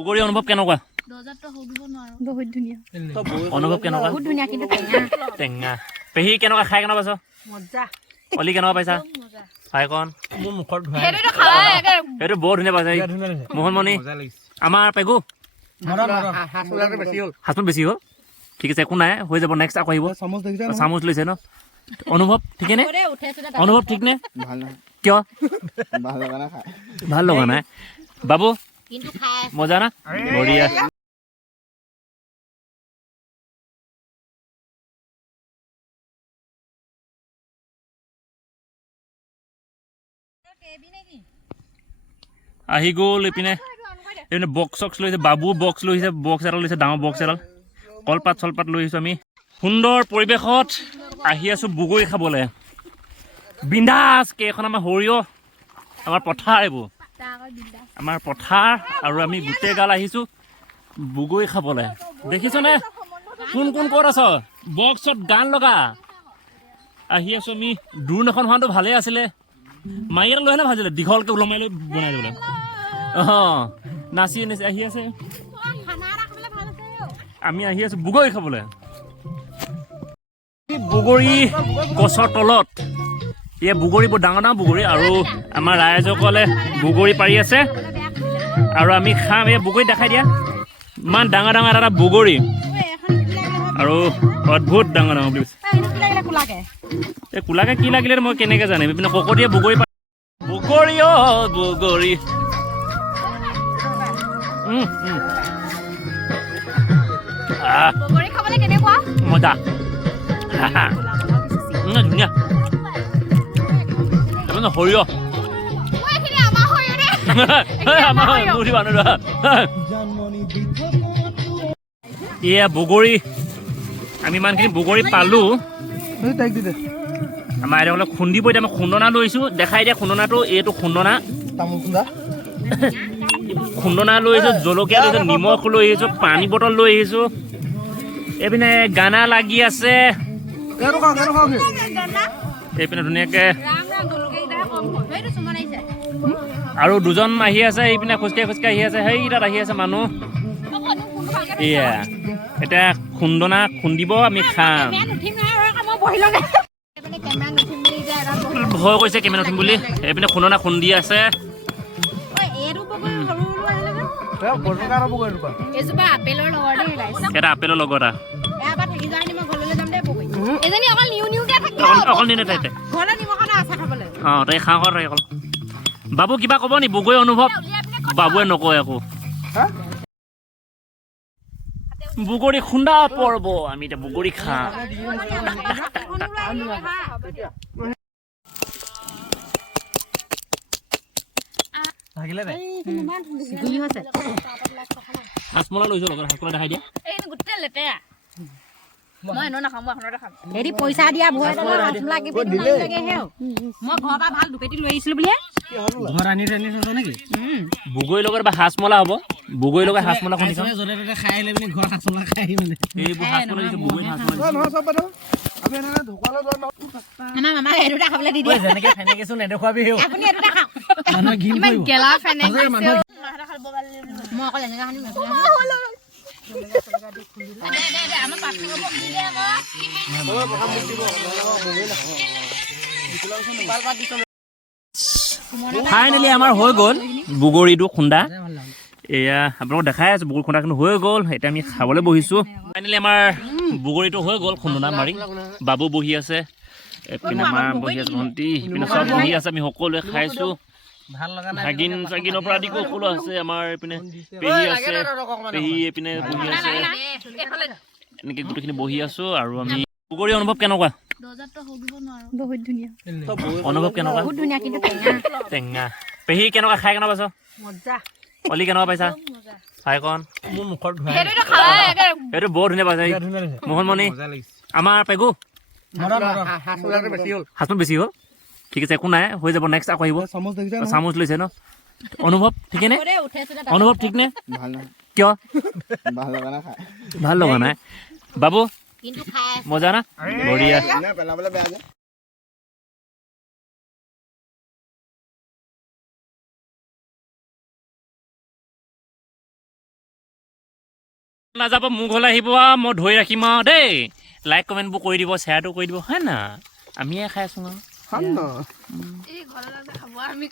বগৰী অনুভৱ কেনেকুৱা? বহুত ধুনীয়া অনুভৱ কেনেকুৱা? বহুত ধুনীয়া কিন্তু টেঙা। পেহী কেনেকুৱা খাই কেনেকুৱা পাইছ? মজা অলি কেনেকুৱা পাইছা? খাই কণ মোৰ মুখত সেইটো বৰ ধুনীয়া পাইছে মোহনমণি। আমাৰ পেগু হাতখন বেছি হ'ল। ঠিক আছে একো নাই, হৈ যাব। নেক্সট আকৌ আহিব। চামুচ লৈছে ন? অনুভৱ ঠিকে নে? অনুভৱ ঠিক নে? কিয় ভাল লগা নাই? বাবু মজা না? বঢ়িয়া। আহি গ'ল এইপিনে বক্স চক্স লৈছে। বাবু বক্স লৈছে, বক্স এটা লৈছে, ডাঙৰ বক্স এডাল। কলপাত চলপাত লৈ আহিছোঁ আমি। সুন্দৰ পৰিৱেশত আহি আছোঁ বগৰী খাবলৈ। বিন্দাছ কেইখন আমাৰ সৰিয়হ, আমাৰ পথাৰ, এইবোৰ আমাৰ পথাৰ। আৰু আমি গোটেই গাল আহিছোঁ বগৰী খাবলৈ। দেখিছনে কোন কোন ক'ত আছ? বক্সত গান লগা আহি আছোঁ আমি। দূৰ এখন হোৱাটো ভালেই আছিলে। মাৰি এটা লৈ আহিলে ভাজিলে, দীঘলকৈ ওলমাই লৈ বনাই দিবলৈ। অঁ নাচি নাচি আহি আছে। আমি আহি আছোঁ বগৰী খাবলৈ। বগৰী গছৰ তলত এই বগৰী বৰ ডাঙৰ ডাঙৰ বগৰী। আৰু আমাৰ ৰাইজসকলে বগৰী পাৰি আছে আৰু আমি খাম। এই বগৰী দেখাই দিয়া, ইমান ডাঙৰ ডাঙৰ এটা বগৰী আৰু অদ্ভুত ডাঙৰ ডাঙৰ বুলি কৈছে। এই কোলাকে কি লাগিলে মই কেনেকৈ জানিম? এইপিনে ককটিয়ে বগৰী বগৰী অ' বগৰী। মজা ধুনীয়া। সৰিয়হ এয়া বগৰী। আমি ইমানখিনি বগৰী পালোঁ। আমাৰ আইতাসকলে খুন্দিব। এতিয়া আমি খুন্দনা লৈছোঁ। দেখাই দিয়া খুন্দনাটো। এইটো খুন্দনা, খুন্দনা লৈ আহিছোঁ, জলকীয়া লৈ আহিছোঁ, নিমখ লৈ আহিছোঁ, পানী বটল লৈ আহিছোঁ। এইপিনে গানা লাগি আছে। এইপিনে ধুনীয়াকৈ আৰু দুজন আহি আছে। এইপিনে খোজকাঢ়ি খোজকাঢ়ি আহি আছে। সেইকেইটাত আহি আছে মানুহ। এয়া এতিয়া খুন্দনা খুন্দিব, আমি খাম। ভয় কৰিছে কেমেৰা উঠিম বুলি। এইপিনে খুন্দনা খুন্দি আছে। এটা আপেলৰ লগত অকল নিনে তাইতে। অঁ তাই খাওঁ তাই অকল। বাবু কিবা ক'ব নি বগৰী অনুভৱ? বাবুৱে নকয় আকৌ। বগৰী খুন্দা পৰ্ব। আমি এতিয়া বগৰী খাওঁ। হাসমলা লৈছোঁ লগত। হাসমলা দেখাই দিয়া। পইচা দিয়া মই ঘৰৰ পৰা ভাল দুপেটি লৈ আহিছিলো বুলিহে ঘৰ আনি নেকি? বগৰীৰ লগত বা হাসমলা হ'ব। বগৰীৰ লগত হাসমলা খুন্দি খাওঁ। য'তে ত'তে খাই আহিলে মানে ঘৰত হাসমলা খাই আহি মানে এইবোৰ হাসমলা দিছোঁ, বগৰীত হাসমলা। আমাৰ মামাক এই দুটা খাবলৈ দি দিয়ে। যেনেকে ফেনেকেচোন নেদেখুৱাবি। আপুনি এই দুটা খাওক। মানুহে ঘিণ কৰিব। গেলা ফেনেক মই অকল এনেকৈ খানিম। ফাইনেলি আমাৰ হৈ গ'ল বগৰীটো খুন্দা। এয়া আপোনালোকক দেখাই আছোঁ বগৰী খুন্দা কিন্তু হৈ গ'ল। এতিয়া আমি খাবলৈ বহিছোঁ। ফাইনেলি আমাৰ বগৰীটো হৈ গ'ল খুন্দনা মাৰি। বাবু বহি আছে, এইপিনে মা বহি আছে, ভণ্টি এইপিনে চব বহি আছে। আমি সকলোৱে খাইছোঁ। ভাগিন চাগিনৰ পৰা আদি কৰি সকলো আছে। আমাৰ এইপিনে পেহী আছে, পেহী এইপিনে বহি আছে। এনেকৈ গোটেইখিনি বহি আছোঁ। আৰু আমি বগৰী অনুভৱ কেনেকুৱা? বহুত ধুনীয়া অনুভৱ কেনেকুৱা? বহুত ধুনীয়া কিন্তু টেঙা। পেহী কেনেকুৱা খাই কেনেকুৱা পাইছ? মজা। অলি কেনেকুৱা পাইছা? খাই কণ মোৰ মুখত সেইটো বৰ ধুনীয়া পাইছে মোহনমণি। আমাৰ পেগু হাতখন বেছি হ'ল। ঠিক আছে একো নাই, হৈ যাব। নেক্সট আকৌ আহিব। চামুচ লৈছে ন? অনুভৱ ঠিকে নে? অনুভৱ ঠিক নে? কিয় ভাল লগা নাই? বাবু মজা না? বঢ়িয়া। নাযাব মোৰ ঘৰলৈ আহিব আৰু মই ধৰি ৰাখিম আৰু দেই লাইক কমেণ্টবোৰ কৰি দিব শ্বেয়াৰটো কৰি দিব হয় না আমিয়ে খাই আছোঁ আৰু এই ঘৰলৈ খাব আমি